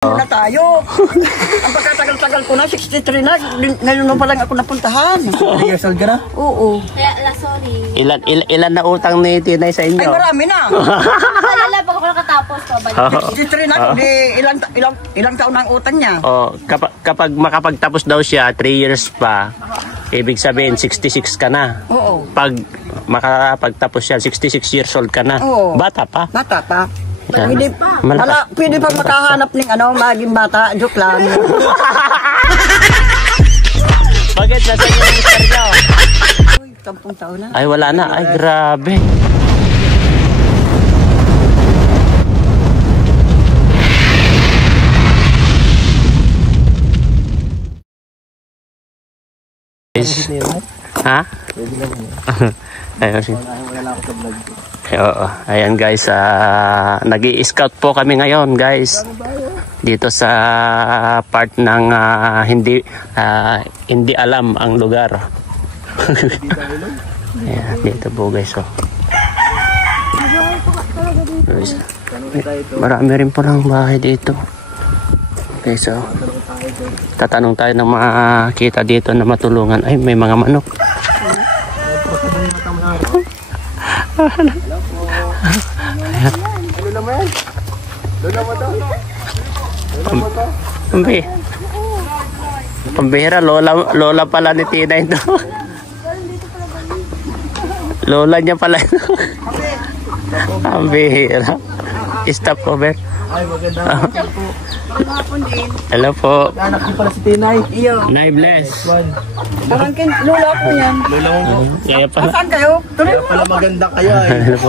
Na tayo. Ang pagkatagal-tagal ko na, 63 na. Ngayon na pa lang ako napuntahan. 3 years old ka na? Oo. Kaya, sorry. Ilan na utang ni Tinay sa inyo? Ay, marami na. Alala, baka ko nakatapos. 63 na. Di, ilang taon na ang utang niya. Oh, kapag makapagtapos daw siya, 3 years pa, ibig sabihin, 66 ka na. Oo. Pag makapagtapos siya, 66 years old ka na. Oo. Bata pa. Bata pa. Yan. Pwede pa makahanap ng maging bata. Joke lang. Bakit? Nasaan yung mister niyo? Uy, 10 taon na. Ay, wala na. Ay, grabe. Ha? Ayun. Oo. Ayan guys, nag-i-scout po kami ngayon guys. Dito sa part ng hindi alam ang lugar. Ayan, dito po guys. Oh. Marami rin po ng bahay dito. Okay, so tatanong tayo ng makita dito na matulungan. Ay, may mga manok. Pambihira, lola pala ni Tina ito. Lola niya pala ito. Pambihira. Stop over. Ay, maganda. Hello po. Anak ko pala si Tinay. Iyo. Nay bless. Parang lula ko yan. Lola mo. Kaya pala. Saan kayo? Tuloy Kaya pala maganda kayo eh. Hello po.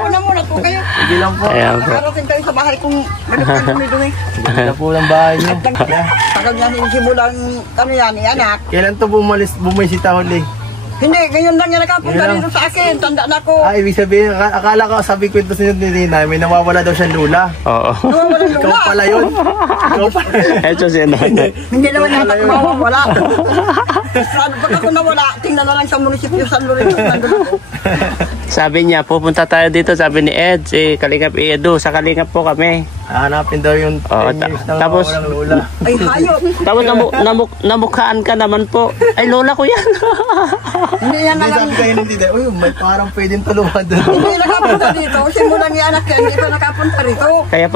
Una muna po kayo. Sige lang po. Ayan po. Nakarating kayo sa bahay kung dumi-dumi. Ganda po ng bahay niyo. Tagal niya hinisimulang kami yan, anak. Kailan to bumisita huli? Hindi, ngayon lang yan nakapunta dito sa akin. Tanda na ko. Ah, ibig sabihin, akala ko sabi ko ito sa inyo ni Tinay, may nawawala daw siyang lula. Oo. Nawawalan Ikaw lula. pala yun. Ikaw pala. Ito si nanay. Hindi naman yata ko mawawala. Pag ako nawala, tingnan na lang sa munisipyo San Lorenzo. Nandun ako. Sabi niya, pupunta tayo dito, sabi ni Ed, si Kalingap Edu, sa Kalingap po kami. Hanapin daw yung 10 years na tapos- nawawalang lula. Ay, hayop. Tapos namukhaan ka naman po. Ay, lola ko yan. Hindi yan Hindi nalang. sabi kayo ng Tinay, uy, may parang pwedeng tulungan doon. Hindi nakapunta dito. Simulan ni anak yan, hindi pa nakapunta rito. Kaya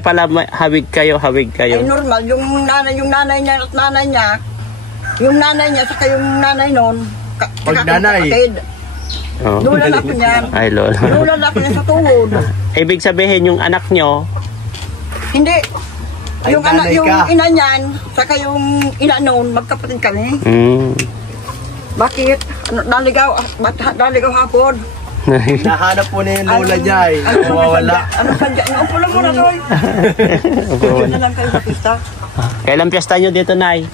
pala hawig kayo. Ay, normal. Yung nanay niya at nanay niya, yung nanay niya, saka yung nanay nun, Pag-nanay. Oh. Lula na ako niyan. Ay, lola. Lula na ako niyan sa tuhod. Ibig sabihin, yung anak nyo, Hindi. Ay, Yung anak, nanay yung ka. ina niyan, saka yung ina noon, magkapatid kami. Bakit? Naligaw hapon. Nahanap po na yung lula niya eh. Nawawala. Ano sadya? Upo lang muna, Toy. Upo na lang kayo sa pista. Kailan piyesta nyo dito, Nay?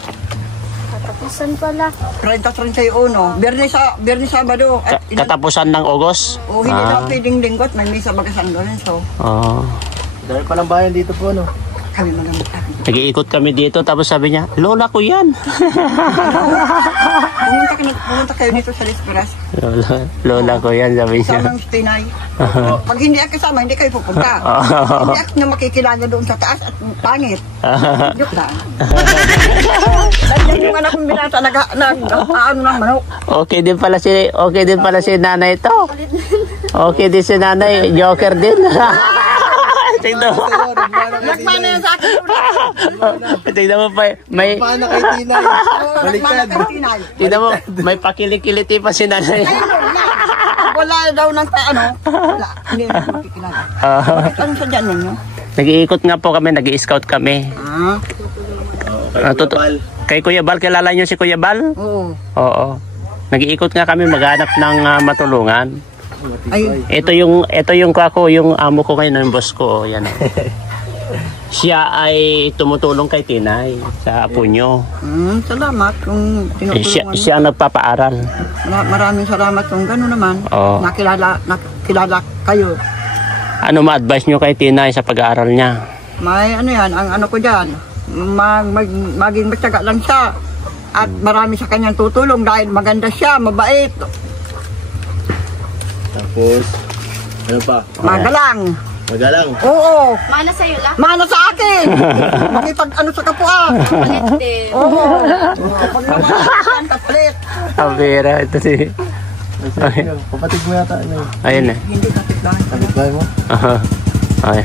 Saan pala? 30-31. Biyernes Sabado. At Katapusan ng August? o hindi na pwedeng linggot. May misa baga San Lorenzo. Oh. Dahil palang bayan dito po, no? Kami magamit kami. Nag-iikot kami dito, tapos sabi niya, lola ko yan. Pumunta kayo dito sa Lisperas. lola ko yan, sabi niya. Sama ng Tinay. Pag hindi ako kasama, hindi kayo pupunta. Hindi ako na makikilala doon sa taas at pangit. Joke lang. Nandiyan yung anak kong binata, nag-aano ng manok. Okay din pala si nanay to. Okay din si nanay, joker din. Tingnan mo. Nagmana yan sa akin. Tingnan mo pa, may Paano kay Tinay? Baliktad. Tinay. tingnan mo, may pakilikiliti pa si nanay. Wala daw ng ano. Wala. Hindi na makikilala. Ano sa dyan ninyo? Nag-iikot nga po kami, nag-i-scout kami. Kay Kuya Bal, kilala niyo si Kuya Bal? Oo. Oo. Nag-iikot nga kami maghanap ng matulungan. Ay, Ito yung kako, yung amo ko ngayon, yung boss ko, yan. Siya ay tumutulong kay Tinay sa apo nyo. salamat kung tinutulungan. Siya ang nagpapaaral. Maraming salamat kung gano'n naman. Oo. Nakilala kayo. Ano ma-advise nyo kay Tinay sa pag-aaral niya? May ano yan, ang ano ko dyan, maging matyaga lang siya. At marami sa kanyang tutulong dahil maganda siya, mabait. Tapos, ano pa? Magalang. Magalang. Oo. Mana sa'yo la. Mana sa akin. Makipag ano sa kapwa. Palit din. Oo. Pag naman kapalit. Ang bira. Ito si... Kapatid mo yata. Ayun eh. Hindi kapit lang. Kapit ba mo? Ay.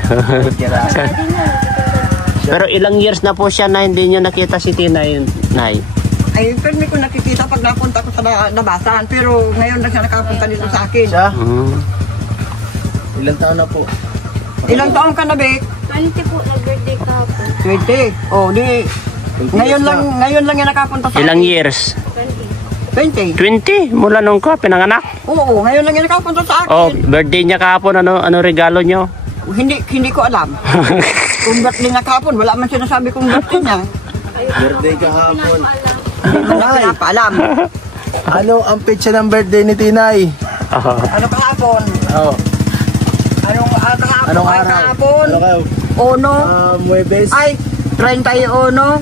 Pero ilang years na po siya na hindi nyo nakita si Tinay, Nay? Ay, pero hindi ko nakikita pag napunta ko sa labasan. Pero ngayon lang siya nakapunta dito sa akin. Siya? Mm. Ilang taon na po? Ilang taon ka na, Bek? 20 po, nag-birthday ka po. 20. Oh, di. Ngayon lang yan nakapunta sa Ilang akin. years? 20. 20. 20? Mula nung ka pinanganak? Oo, ngayon lang yan nakapunta sa Oh, akin. birthday niya kahapon. Ano regalo nyo? Hindi ko alam. Kung birthday niya kahapon, wala man sinasabi kung birthday niya. Birthday kahapon. Hindi ko na pinapaalam. Ano ang petsa ng birthday ni Tinay? Ano kahapon? Oh. Anong kahapon? Anong Ay, araw? kahapon? Ano kayo? Ono? Muebes? Ay, 31. Oh.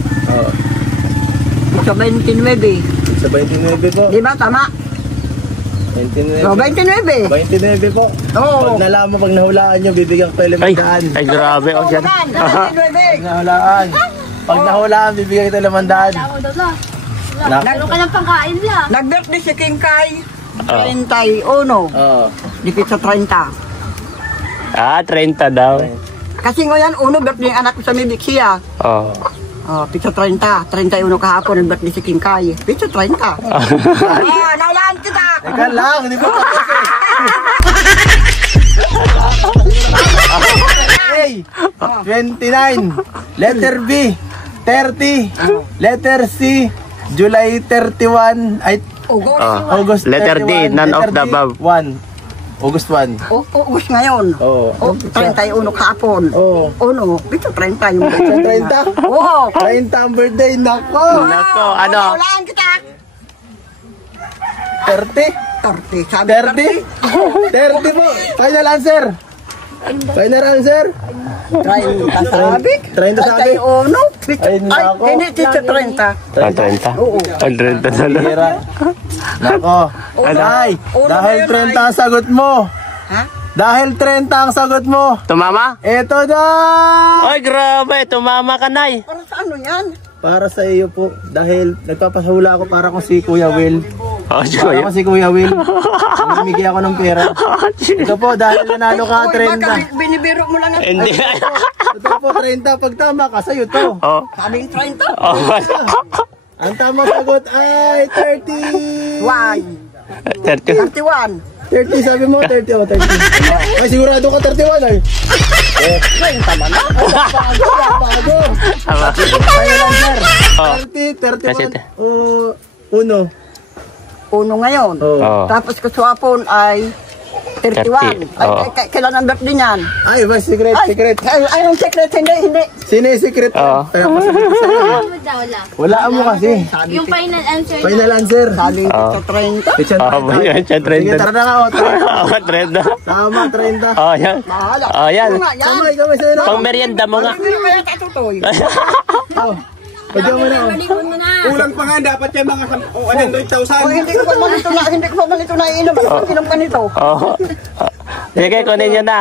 Sa 29. Sa 29 po. Di ba? Tama? 29. So, 29. 29 po. Oo. Pag nalaman, pag nahulaan nyo, bibigyan ko pa Ay, 500. ay grabe. Oh, siya. 29. Nahulaan. Pag nahulaan, bibigyan kita 500. Ako daw la. Nak- Meron ka ng pangkain la. Nag-birthday si King Kai. Oh. 31. Oo. Dikit sa 30. 30 daw. Kasi ngayon, birthday ng anak ko sa Mibixia. Oh. Oh, pizza 30. 31 kahapon ang birthday si King Kai. Pizza 30. Naulaan kita. Teka lang, hindi ko tapos eh. Hey, 29. Letter B, 30. Letter C, July 31. Ay, Ugos. August 31. Letter D, none of Letter the D, above. 1. August 1. Ugos ngayon. Oo. Oh, 31 kahapon. Oo. Uno, pizza 30 yung Pizza 30? Oo. 30 ang birthday, nako. Nako, ano? Naulaan kita. 30? 30. Sabi 30? 30 po. Final answer. Final answer. 30 sabi. 30 sabi. 31. Pizza. Ay, Ay, nako. hindi, pizza 30. 30? Oo. 30 na lang. Hira. Nako. Ay, dahil 30 ang sagot mo. Ha? Dahil 30 ang sagot mo. Tumama? Eto na! Ay, grabe. Tumama ka, Nay. Para sa ano yan? Para sa iyo po. Dahil nagpapasahula ako para kung si Kuya Will. Oh, Para Joy. kung si Kuya Will. Mamimigay ako ng pera. Ito po, dahil nanalo ka Uy, baka 30. binibiro mo lang. Hindi. Ito po, 30. Pag tama ka, sa'yo to. Oh. Sabing 30. Oh. Ang tamang sagot ay 30. 30. 31. 30 sabi mo, 30 o 30. Ay, sigurado ka 31 ay. 30 man. Bago. Tama. Final answer. Oh. 30, Kasi 31. Uno. Uno ngayon. Oh. Oh. Tapos kaswapon ay 31. 30. Ay, Oo. kailan ang birthday niyan? Ay, ba, secret, secret. Ay, ang secret, hindi. Sino yung secret? Oo. Ano daw la? Wala mo kasi. Yung final answer na. Final answer. Sabing Oo. sa 30. Picture Oh, yan, siya, Sige, 30. tara na nga. O, tara. Oh, 30. Tama, 30. Oh, yan. Bahala. Oh, yan. Ano nga yan? Tama, ikaw may sa'yo na. Pang merienda mo nga. Hindi kaya tatutoy. Oh, pwede mo na. Malimon mo na. Kulang pa nga, dapat yan mga 100,000. O, hindi ko pa malito na inom. Inom ka nito. Oh. Sige, kunin niyo na.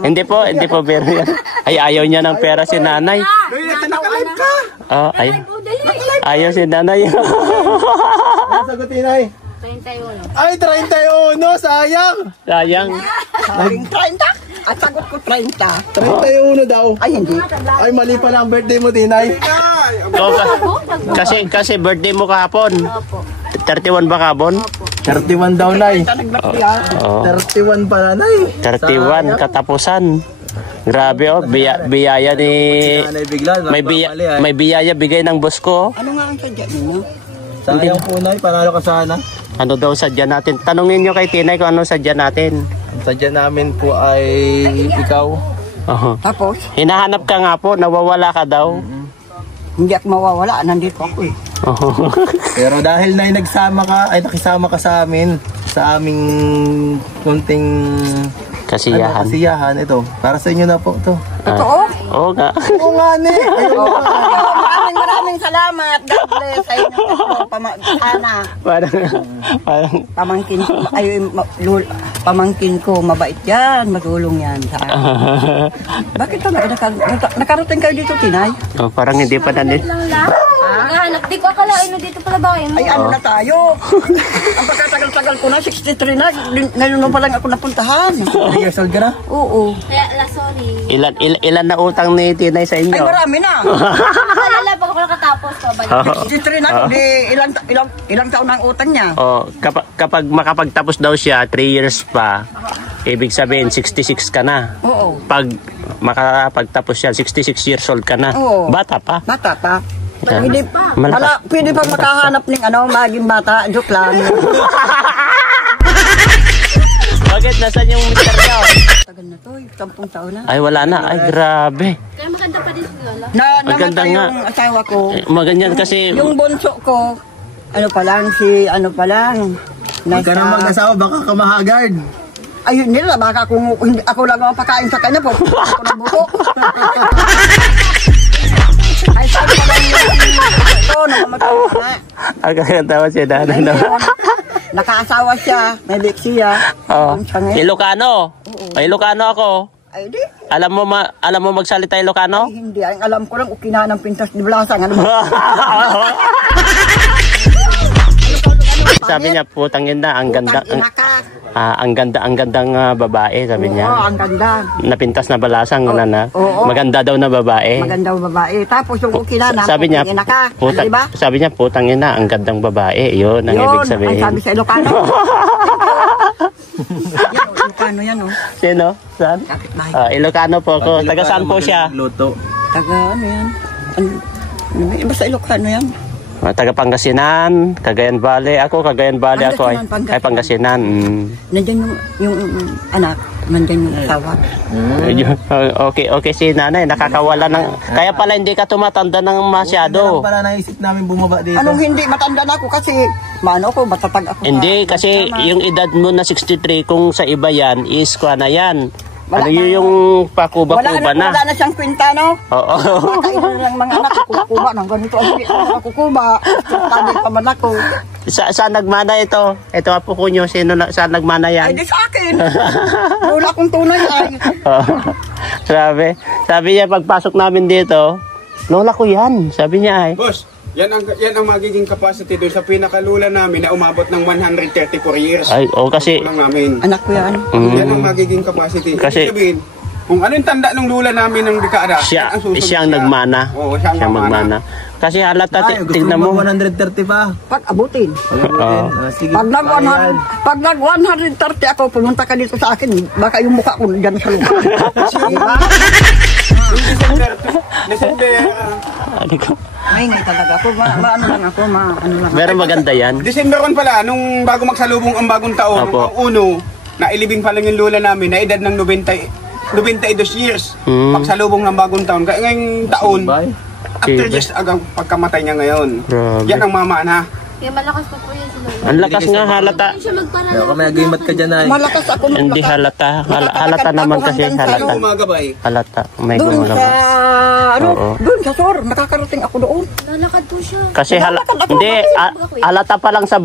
Hindi po biro yan. Ay, ayaw niya ng pera si nanay. Doy, nakalive ka. Oh, Oh, dali. ayaw si nanay. Ano sagutin ay? 31. Ay, 31. Sayang. Sayang. Sabing 30. At sagot ko 30. 31 daw. Ay, hindi. Ay, mali pala ang birthday mo, Tinay. Oh, kasi birthday mo kahapon. Opo. 31 ba kahapon? 31 daw, Nay. Nagbati ah. Oh. 31 pala, Nay. 31 katapusan. Grabe oh, biyaya ni Nanay bigla. may biyaya bigay ng boss ko. Ano nga ang sadya mo? Sayang po, Nay. Panalo ka sana. Ano daw sadya natin? Tanungin niyo kay Tinay kung ano sadya natin. Ang sadya namin po ay ikaw. Oh. Tapos, Hinahanap ka nga po, nawawala ka daw. hindi ako mawawala. Nandito ako eh. Oh. Pero dahil na nakisama ka sa amin, sa aming kunting Kasiyahan. kasiyahan, ito. Para sa inyo na po ito. Totoo? Oo nga. Oo nga, Ni. Maraming salamat. God bless sa inyo. Sana. parang Pamangkin. Ay, pamangkin ko, mabait yan, magulong yan sa akin. Bakit nakarating kayo dito, Tinay? Oh, parang hindi pa na Naghahanap. Di ko akalain na dito pala ba kayo. Ay, ano na tayo? Ang pagkatagal-tagal ko na, 63 na. Ngayon na pa lang ako napuntahan. 3 years old ka na? Oo. Kaya, sorry. Ilan na utang ni Tinay sa Ay, inyo? marami na. Nakalala pag ako nakatapos. Pabalik. 63 na. Di, ilang taon na ang utang niya. Oh, kapag makapagtapos daw siya 3 years pa, ibig sabihin 66 ka na. Oo. Pag makapagtapos siya 66 years old ka na. Oo. Bata pa. Bata pa. Malakas. Pwede pa makahanap ng maging bata. Joke lang. Bakit? Nasaan yung mister niyo? Tagal na to, 10 taon na. Ay, wala na. Ay, grabe. Kaya maganda pa din si Lola. Namatay Maganda nga. yung asawa ko. Maganyan kasi... Yung bunso ko, ano pa lang. Huwag ka nang mag-asawa, baka ka mahagard. Ayun nila, baka kung ako lang ang pakain sa kanya po. Ako ng buto. Ay, saan pa lang ito, namamatay na. Ang kakatawa siya na. Nakaasawa siya, may siya. Oh. Ilocano. Ay, Ilocano ako. Ay, di. Alam mo magsalita Ilocano? Ay, hindi. Ang alam ko lang, ukina ng pintas di Blasang. Ano ba? Sabi niya, putangin na, ang ganda. Utang ina ka. Ang gandang babae, sabi Oo, niya. ang ganda. Napintas na balasang, wala na. Oo. Maganda daw na babae. Maganda ang babae. Tapos yung ukina na, Sabi niya, ina ka. putang, Diba? sabi niya, putangin na, ang gandang babae. Yun ang ibig sabihin. Ang sabi sa Ilocano. Yan, Ilocano yan, oh. Sino? Saan? Kapitbahay. Ilocano po ako. Taga saan po siya? Luto. Taga ano yan? Basta Ilocano yan. Taga Pangasinan, Cagayan Valley. Ako, Cagayan Valley ako. Pangasinan. Ay, Pangasinan. Nandiyan yung anak, nandiyan yung asawa. Okay si nanay, nakakawala ng... Kaya pala hindi ka tumatanda ng masyado. Hindi lang pala naisip namin bumaba dito. Anong hindi? Matanda na ako kasi, matatag ako. Hindi, kasi yung edad mo na 63, kung sa iba yan, is kwa na yan. Wala Ano yung pakuba-kuba na? Wala na siyang kwenta, no? Oo. Kakainin ng mga anak, kukuba ng ganito. Hindi ako kukuba. Tabi pa man ako. Saan nagmana ito? Ito apo ko nyo, saan nagmana Ay, yan? di sa akin. Wala akong tunay ay. Sabi niya, pagpasok namin dito, lola ko yan, sabi niya ay. Boss, yan ang magiging capacity doon sa pinakalula namin na umabot ng 134 years. Ay, kasi... Lang namin. Anak ko yan. Yan ang magiging capacity. Kasi- Ibig sabihin, kung ano yung tanda ng lula namin ng dekada, yan ang susunod Siya ang nagmana. Oo, siya ang magmana. Kasi halata, Ay, gusto tignan mo mo. 130 pa. Pag abutin. Sige. Pag nag 130 ako, pumunta ka dito sa akin, baka yung mukha ko dyan sa lupa. Diba? December, Ano ko? May ngay talaga ako. Ano lang ako, ano lang. Pero maganda yan. December 1 pala, nung bago magsalubong ang bagong taon, Apo. ang uno, nailibing pa lang yung lula namin, na edad ng 92 years. Pagsalubong ng bagong taon. Kaya ngayong taon, after Diba? years agang pagkamatay niya ngayon. Grabe. Yan ang mamana. Kaya malakas pa po yan si Lola. Ang lakas nga halata. Hindi siya magparala. Kaya kami nagimat ka dyan ay. Malakas ako. Hindi halata. Halata naman kasi halata. Ano umagabay? Halata. May Doon sa, gumagawa. Oo. doon sa Sor, nakakarating ako doon. Lalakad po siya. Kasi hindi, halata pa lang sa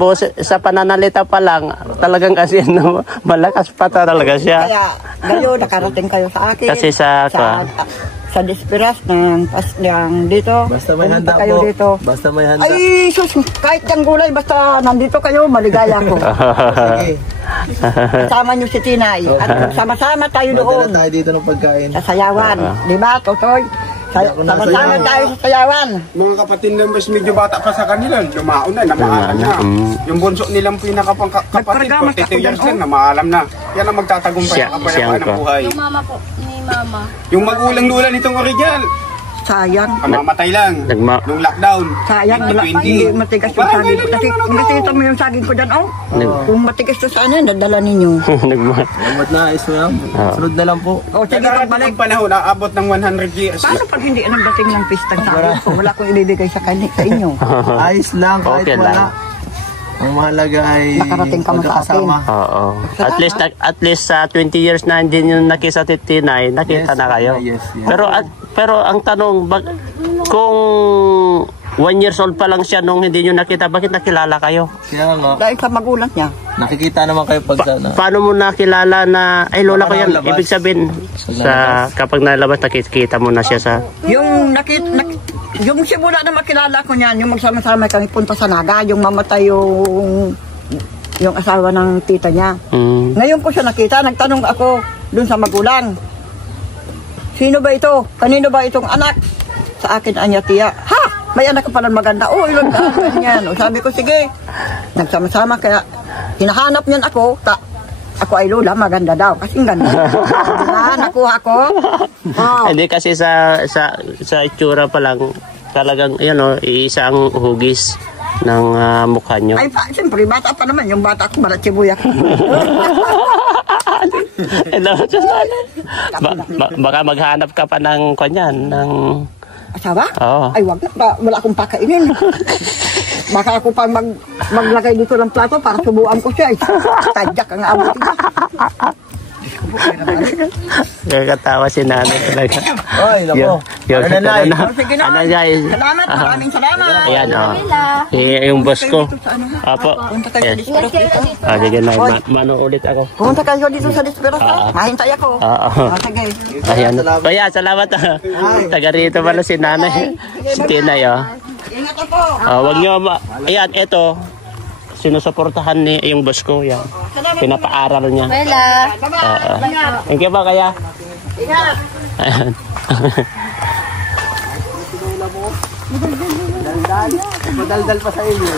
pananalita pa lang, talagang kasi no, malakas pa talaga siya. Kaya, ngayon, nakarating kayo sa akin. Kasi sa Desperas ng dito. Basta may Pumunta handa kayo po. dito. Basta may handa. Ay, sus, kahit yung gulay, basta nandito kayo, maligaya ko. Sige. Kasama niyo si Tinay. At sama-sama tayo doon. Madala tayo dito ng pagkain. Sa Sayawan. Di ba, Totoy? Sama-sama tayo sa Sayawan. Mga kapatid ng mas medyo bata pa sa kanila, lumaon na, namaalam na. Yung bunso nilang pinakapatid, Nagprograma 42 years lang, namaalam na. Yan ang magtatagumpay Siya- ang kapayapaan siya ng ang buhay. Yung mama po, ni mama. Yung magulang lula nitong original, Sayang. kamamatay lang. Nung lockdown. Sayang, wala, 2020. hindi matigas yung saging ko. Kasi nakita mo yung saging ko dyan, oh. Kung matigas to sana, dadala ninyo. Salamat na, iswam. Sunod na lang po. O, sige, Darating pagbalik. ang panahon, naabot ng 100 years. Paano pag hindi nagdating ng pistang saging ko? Wala akong ibibigay sa inyo. Ayos lang, kahit Okay wala. lang. Ang mahalaga ay Nakarating ka mo sa akin. magkakasama. Oo. At least sa 20 years na hindi nyo nakita si Tinay, nakita Yes, na kayo. yes, yes. Pero ang tanong, kung 1 years old pa lang siya nung hindi nyo nakita. Bakit nakilala kayo? Kaya nga, Dahil sa magulang niya. nakikita naman kayo pag sana. Paano mo nakilala na, ay lola ko yan, Nakalabas. ibig sabihin, kapag nalabas, nakikita mo na siya sa, Yung yung simula na makilala ko niyan, yung magsama-sama kami punta sa Naga, yung mamatay yung asawa ng tita niya. Ngayon ko siya nakita, nagtanong ako dun sa magulang. Sino ba ito? Kanino ba itong anak? Sa akin, anya tiya. Ha? May anak ka pala maganda. Oh, ilan ka? Ganyan. O, sabi ko, sige. Nagsama-sama, kaya hinahanap niyan ako. Ako ay lola, maganda daw. Kasing ganda. Nakuha ko. Oh. hindi kasi sa itsura pa lang, talagang, isang hugis ng mukha nyo. Ay, siyempre, bata pa naman. Yung bata ko, malatsibuyak. Baka maghanap ka pa ng kanyan, ng... Asawa? Oo. Ay, wag na. Wala akong pakainin. Baka ako pa maglagay dito ng plato para subuan ko siya. Tadyak ang abutin. Nakakatawa si nanay talaga. Ay, nako. Ano na, Sige na. Salamat. Maraming salamat. Ayan, yung boss ko. Apo. Punta kayo sa Disperas dito. Sige na, mano ulit ako. Punta kayo dito sa Disperas. Mahintay ako. Sige. Ayan. Kaya, salamat. Taga rito pala si nanay. Si Tinay, Ingat ako. Wag nyo, ayan, eto. Sinusuportahan ni yung boss ko, yan. Pinapaaral niya. Wala. Thank you ba kaya? Ingat. Ayan. madaldal pa sa inyo.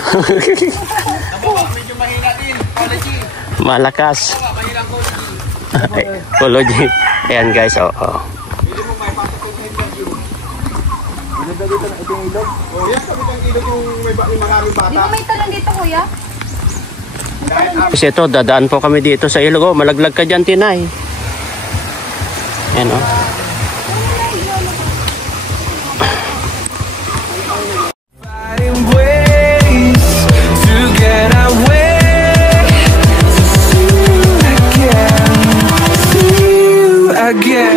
Medyo mahina din. Quality. Malakas. Ecology. Ayan guys, oo. Dito na ito yung ilog. Yan, sabi ng ilog yung may maraming bata. Di ba may talon dito, kuya? Kasi ito, dadaan po kami dito sa ilog. Malaglag ka dyan, Tinay. Ayan, Finding ways to get away, to see you again, see you again.